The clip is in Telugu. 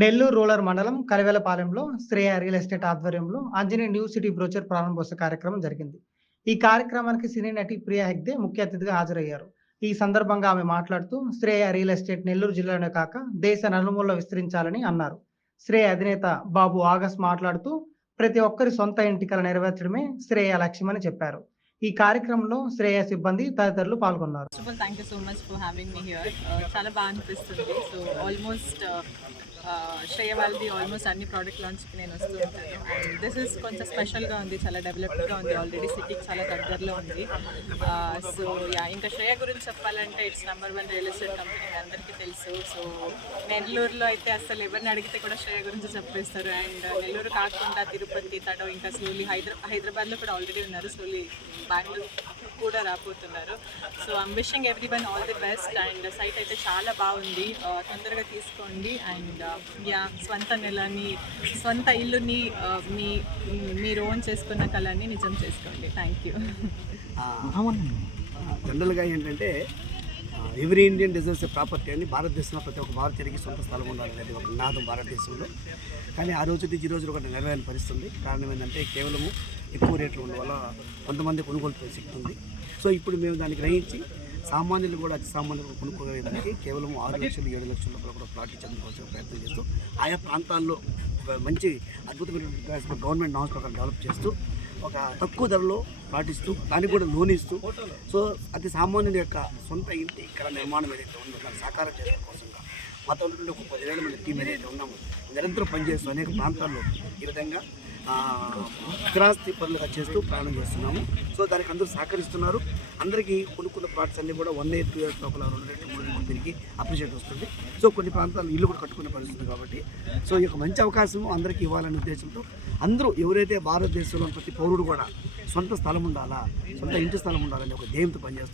నెల్లూరు రూరల్ మండలం కలివెలపాలెంలో శ్రేయ రియల్ ఎస్టేట్ ఆధ్వర్యంలో ఆంజనేయ న్యూ సిటీ బ్రోచర్ ప్రారంభోత్సవ కార్యక్రమం జరిగింది. ఈ కార్యక్రమానికి సినీ నటి ప్రియా హెగ్దే ముఖ్య అతిథిగా హాజరయ్యారు. ఈ సందర్భంగా ఆమె మాట్లాడుతూ శ్రేయ రియల్ ఎస్టేట్ నెల్లూరు జిల్లాలోనే కాక దేశ నలుమూలలో విస్తరించాలని అన్నారు. శ్రేయ అధినేత బాబు ఆగస్ట్ మాట్లాడుతూ ప్రతి ఒక్కరి సొంత ఇంటికల నెరవేర్చడమే శ్రేయ లక్ష్యమని చెప్పారు. ఈ కార్యక్రమంలో శ్రేయ సిబ్బంది తదితరులు పాల్గొన్నారు. Thank you so much for having me here చాలా బాగా అనిపిస్తుంది. So almost uh, uh, Shreya వాళ్ళది ఆల్మోస్ట్ అన్ని ప్రోడక్ట్ లాంచ్కి నేను వస్తూ ఉంటాను. అండ్ దిస్ ఇస్ కొంచెం స్పెషల్గా ఉంది చాలా డెవలప్డ్గా ఉంది. ఆల్రెడీ సిటీకి చాలా దగ్గరలో ఉంది. Uh, సో యా ఇంకా శ్రేయ గురించి చెప్పాలంటే it's number one real estate company అందరికీ తెలుసు. సో నెల్లూరులో అయితే అసలు ఎవరిని అడిగితే కూడా శ్రేయ గురించి చెప్పేస్తారు. అండ్ నెల్లూరు కాకుండా తిరుపతి తడో ఇంకా స్లోలీ హైదరా హైదరాబాద్లో కూడా ఆల్రెడీ ఉన్నారు. స్లోలీ బెంగళూరు కూడా రాబోతున్నారు. So I'm wishing everyone all the best and site అయితే చాలా బాగుంది. Uh, తొందరగా తీసుకోండి అండ్ యా uh, స్వంత నెలని స్వంత ఇల్లుని uh, మీ మీరు ఓన్ చేసుకున్న కళని నిజం చేసుకోండి. థ్యాంక్ యూ జనరల్గా ఏంటంటే every Indian deserves a property అని భారతదేశంలో ప్రతి ఒక్క భారతీయుడికి సొంత స్థలం ఉండాలనేది ఒక నినాదం భారతదేశంలో. కానీ ఆ రోజు నుంచి ఈ రోజు ఒకటి నెరవేరని పరిస్థితుంది. కారణం ఏంటంటే కేవలము ఎక్కువ రేట్లు ఉండడం వల్ల కొంతమంది కొనుగోలు చేసే శక్తి ఉంది. సో ఇప్పుడు మేము దాన్ని గ్రహించి సామాన్యులు కూడా అతి సామాన్యులు కొనుక్కోగలిగేదానికి కేవలం ఆరు లక్షలు ఏడు లక్షల రూపాయలు కూడా ప్లాట్ ఇచ్చేందుకోసం ప్రయత్నం చేస్తూ ఆయా ప్రాంతాల్లో మంచి అద్భుతమైన గవర్నమెంట్ నామ్స్ ప్రకారం డెవలప్ చేస్తూ ఒక తక్కువ ధరలో పాటిస్తూ దానికి కూడా లోన్ ఇస్తూ సో అతి సామాన్యుడి యొక్క సొంత ఇంటి ఇక్కడ నిర్మాణం ఏదైతే ఉందో దాన్ని సాకారం చేయడం కోసంగా మాతో ఉన్నటువంటి ఒక పదివేల మంది టీం ఏదైతే ఉన్నామో నిరంతరం పనిచేస్తూ అనేక ప్రాంతాల్లో ఈ విధంగా స్థిరాస్తి పనులుగా చేస్తూ ప్రయాణం చేస్తున్నాము. సో దానికి అందరూ సహకరిస్తున్నారు. అందరికీ కొనుక్కున్న ప్లాట్స్ అన్నీ కూడా వన్ ఎయిట్ టూ ఇయర్స్ లోపల రెండు ఎయిట్ మూడు రెట్లు తిరిగి అప్రిషియేట్ వస్తుంది. సో కొన్ని ప్రాంతాల్లో ఇల్లు కూడా కట్టుకునే పరిస్థితుంది కాబట్టి సో ఈ యొక్క మంచి అవకాశం అందరికీ ఇవ్వాలనే ఉద్దేశంతో అందరూ ఎవరైతే భారతదేశంలో ప్రతి పౌరుడు కూడా సొంత స్థలం ఉండాలా సొంత ఇంటి స్థలం ఉండాలని ఒక ధ్యేయంతో పనిచేస్తారు